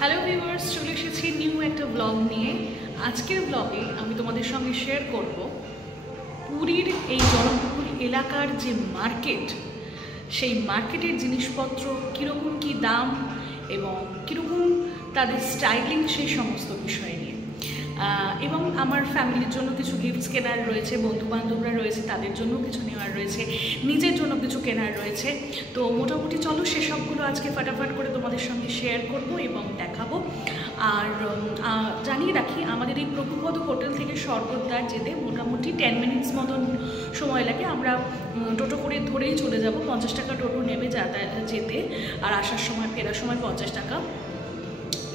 Hello viewers, চলে এসেছি new একটা ব্লগ নিয়ে। আজকের ব্লগে আমি তোমাদের সঙ্গে শেয়ার করব পুরীর এই জনবহুল এলাকার যে মার্কেট, সেই মার্কেটের জিনিসপত্র কীরকম কী দাম এবং কীরকম তাদের স্টাইলিং, সেই সমস্ত বিষয় নিয়ে। এবং আমার ফ্যামিলির জন্য কিছু গিফটস কেনার রয়েছে, বন্ধুবান্ধবরা রয়েছে তাদের জন্য কিছু নেওয়ার রয়েছে, নিজের জন্য কিছু কেনার রয়েছে। তো মোটামুটি চলো সেসবগুলো আজকে ফাটাফাট করে তোমাদের সঙ্গে শেয়ার করব এবং দেখাবো। আর জানিয়ে রাখি, আমাদের এই প্রভুপদ হোটেল থেকে স্বর্গদ্বার যেতে মোটামুটি 10 মিনিটস মতন সময় লাগে। আমরা টোটো করে ধরেই চলে যাব, 50 টাকা টোটো নেবে যেতে, আর আসার সময় ফেরার সময় 50 টাকা।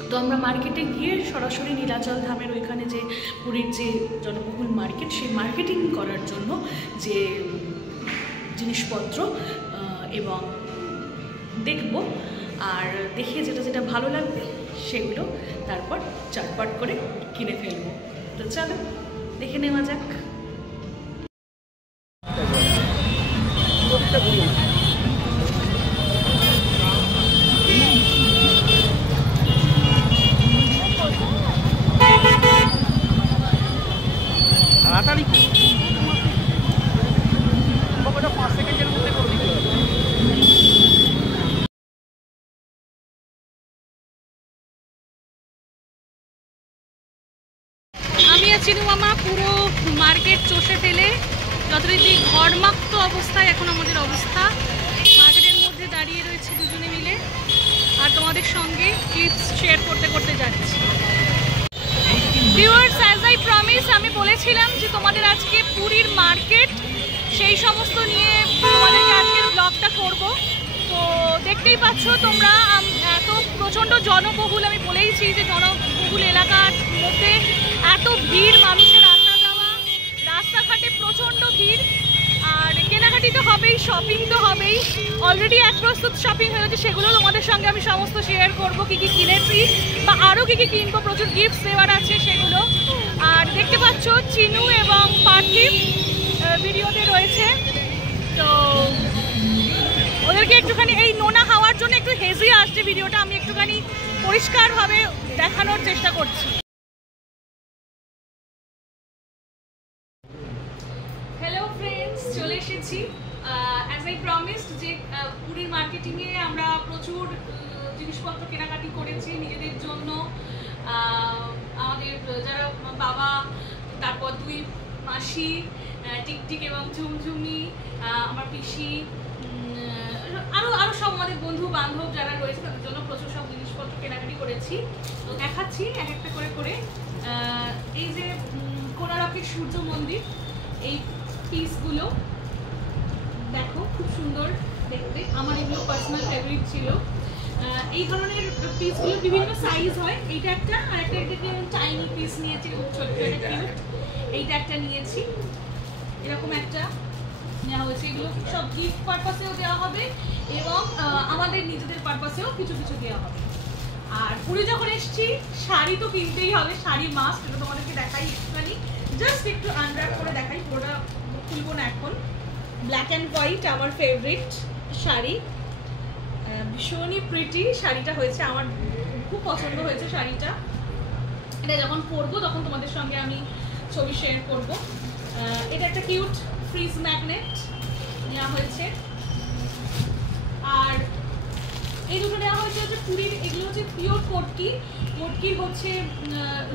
তো আমরা মার্কেটে গিয়ে সরাসরি নীলাচল ধামের ওইখানে যে পুরীর যে জনবহুল মার্কেট, সেই মার্কেটিং করার জন্য যে জিনিসপত্র এবং দেখব, আর দেখে যেটা যেটা ভালো লাগবে সেগুলো তারপর চটপট করে কিনে ফেলবো। তো চলো দেখে নেওয়া যাক। আমি আর চিনু মামা পুরো মার্কেট চষে ফেলে যথারীতি ঘরমাক্ত অবস্থায় এখন আমাদের অবস্থা। মার্কেটের মধ্যে দাঁড়িয়ে রয়েছে দুজনে মিলে, আর তোমাদের সঙ্গে ক্লিপস শেয়ার করতে করতে যাচ্ছি। ভিউয়ার্স, অ্যাজ আই প্রমিস, আমি বলেছিলাম যে তোমাদের আজকে পুরীর মার্কেট সেই সমস্ত নিয়ে তোমাদেরকে আজকের ব্লগটা করব। তো দেখতেই পাচ্ছ তোমরা, এত প্রচণ্ড জনবহুল, আমি বলেইছি যে জনবহুল এলাকার মধ্যে এত ভিড়, মানুষের আসা যাওয়া, রাস্তাঘাটে প্রচণ্ড ভিড়। আর কেনাকাটি তো হবেই, শপিং তো হবেই। অলরেডি এক প্রস্তুত শপিং হয়েছে, সেগুলো তোমাদের সঙ্গে আমি সমস্ত শেয়ার করব, কী কী কিনেছি বা আরও কী কী কিনবো। প্রচুর গিফটস দেওয়ার আছে সেগুলো। আর দেখতে পাচ্ছ চিনু এবং পার্থিব ভিডিওতে রয়েছে। তো ওদেরকে একটুখানি এই নোনা হাওয়ার জন্য একটু হেজি আসছে ভিডিওটা, আমি একটুখানি পরিষ্কারভাবে দেখানোর চেষ্টা করছি। হ্যালো ফ্রেন্ডস, চলে এসেছি অ্যাজ আই প্রমিসড যে পুরীর মার্কেটিংয়ে আমরা প্রচুর জিনিসপত্র কেনাকাটি করেছি নিজেদের জন্য, আমাদের যারা বাবা, তারপর দুই মাসি টিকটিক এবং ঝুমঝুমি, আমার পিসি, আরও সব আমাদের বন্ধু বান্ধব যারা রয়েছে তাদের জন্য প্রচুর সব জিনিসপত্র কেনাকাটি করেছি। তো দেখাচ্ছি এক একটা করে করে। এই যে কোণারকের সূর্য মন্দির, এই পিসগুলো দেখো, খুব সুন্দর দেখতে। আমার এগুলো পার্সোনাল ফেভারিট ছিল। এই ধরনের পিসগুলো বিভিন্ন সাইজ হয়। এইটা একটা, আর একটা টাইনি পিস নিয়েছি, খুব ছোট্ট একটা কিউট। এইটা একটা নিয়েছি, এরকম একটা নেওয়া হয়েছে। এগুলো সব গিফট পারপাসেও দেওয়া হবে এবং আমাদের নিজেদের পারপাসেও কিছু কিছু দেওয়া হবে। আর পুরী যখন এসছি, শাড়ি তো কিনতেই হবে, শাড়ি মাস্ট। এটা তোমাদেরকে দেখাই একটুখানি, জাস্ট একটু আনর্যাপ করে দেখাই, পুরোটা খুলবো না এখন। ব্ল্যাক অ্যান্ড হোয়াইট আমার ফেভারিট শাড়ি, ভীষণই প্রিটি শাড়িটা হয়েছে, আমার খুব পছন্দ হয়েছে শাড়িটা। এটা যখন পরবো তখন তোমাদের সঙ্গে আমি ছবি শেয়ার করব। এটা একটা কিউট ফ্রিজ ম্যাগনেট নেওয়া হয়েছে। আর এই দুটো নেওয়া হয়েছে হচ্ছে পুরীর, এগুলো হচ্ছে পিওর কোটকির হচ্ছে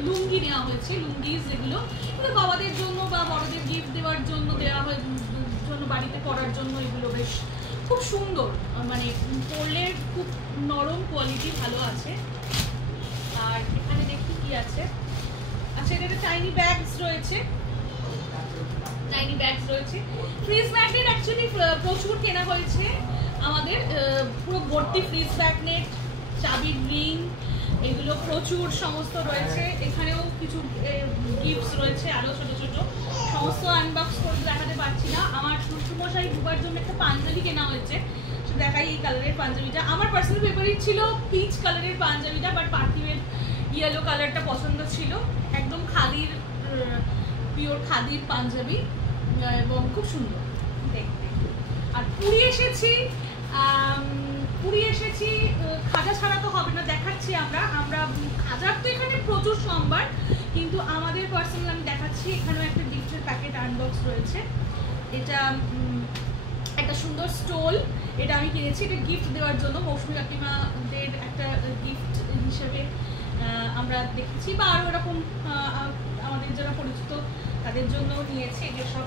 লুঙ্গি নেওয়া হয়েছে। লুঙ্গিজ এগুলো বাবাদের জন্য বা বড়দের গিফট দেওয়ার জন্য দেওয়া হয়, জন্য বাড়িতে পরার জন্য। এগুলো বেশ খুব সুন্দর, মানে পরলে খুব নরম, কোয়ালিটি ভালো আছে। আর এখানে দেখি কি আছে। আচ্ছা, এটাতে টাইনি ব্যাগস রয়েছে, ফ্রিজ ম্যাগনেট অ্যাকচুয়ালি প্রচুর কেনা হয়েছে আমাদের, পুরো ভর্তি ফ্রিজ ম্যাগনেট, চাবির রিং, এগুলো প্রচুর সমস্ত রয়েছে। এখানেও কিছু গিফটস রয়েছে, আরও ছোট ছোট, সমস্ত আনবক্স করে দেখাতে পারছি না। আমার শ্বশুরমশাই দুবার জন্য একটা পাঞ্জাবি কেনা হয়েছে, দেখাই। এই কালারের পাঞ্জাবিটা আমার পার্সোনাল ফেভারিট ছিল, পিচ কালারের পাঞ্জাবিটা, বাট পার্থিবের ইয়েলো কালারটা পছন্দ ছিল। একদম খাদির, পিওর খাদির পাঞ্জাবি এবং খুব সুন্দর দেখতে। আর পুরী এসেছি, খাজা ছাড়া তো হবে না, দেখাচ্ছি। আমরা বাজার তো এখানে প্রচুর সম্ভার, কিন্তু আমাদের পার্সোনাল আমি দেখাচ্ছি, এখানেও একটা গিফটের প্যাকেট আনবক্স রয়েছে। এটা একটা সুন্দর স্টোল, এটা আমি কিনেছি, এটা গিফট দেওয়ার জন্য মৌসুমী কাকিমাদের একটা গিফট হিসেবে আমরা দেখেছি, বা আরও এরকম আমাদের যারা পরিচিত তাদের জন্য নিয়েছি। এগুলো সব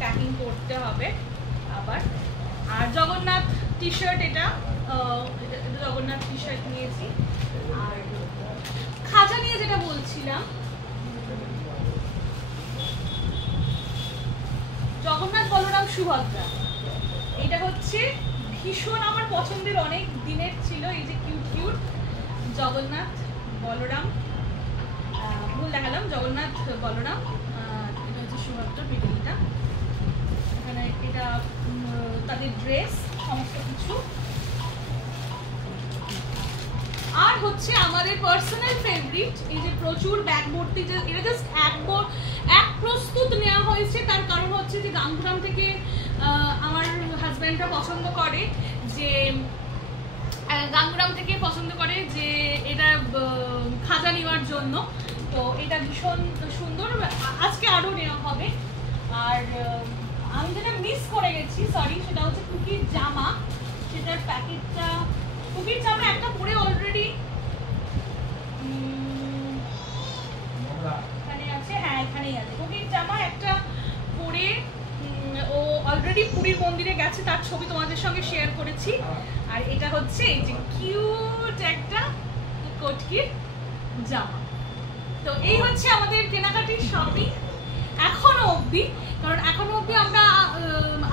প্যাকিং করতে হবে আবার। আর জগন্নাথ টি শার্ট, এটা জগন্নাথ টি শার্ট নিয়েছি। আর খাজা নিয়ে যেটা বলছিলাম, জগন্নাথ বলরাম সুভদ্রা, এটা হচ্ছে ভীষণ আমার পছন্দের, অনেক দিনের ছিল। এই যে কিউট কিউট জগন্নাথ বলরাম, ভুল দেখালাম, জগন্নাথ বলরাম, এটা হচ্ছে সুভদ্রা পিঠেটা। এখানে এটা তাদের ড্রেস সমস্ত কিছু। আর হচ্ছে আমাদের পার্সোনাল ফেভারিট, এই যে প্রচুর ব্যাগ ভর্তি, যে এটা জাস্ট এক প্রস্তুত নেওয়া হয়েছে। তার কারণ হচ্ছে যে গাঙ্গুরাম থেকে আমার হাজব্যান্ডরা পছন্দ করে যে এটা খাজা নেওয়ার জন্য। তো এটা ভীষণ সুন্দর, আজকে আরও নেওয়া হবে। আর আমি যেটা মিস করে গেছি, সরি, সেটা হচ্ছে কুকির জামা। সেটার প্যাকেটটা, কুকির জামা একটা পরে অলরেডি এখানে আছে, হ্যাঁ এখানেই আছে। কুকির জামা একটা পরে ও অলরেডি পুরীর মন্দিরে গেছে, তার ছবি তোমাদের সঙ্গে শেয়ার করেছি। আর এটা হচ্ছে এই যে কিউট একটা কটকির জামা। তো এই হচ্ছে আমাদের কেনাকাটির শপিং এখনো অবধি, কারণ এখনো অবধি আমরা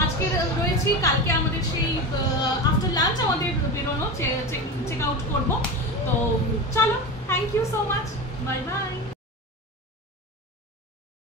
আজকে রয়েছি, কালকে আমাদের সেই আফটার লাঞ্চ আমাদের বেরোনো, চেক আউট করবো। তো চলো, thank you so much, bye by.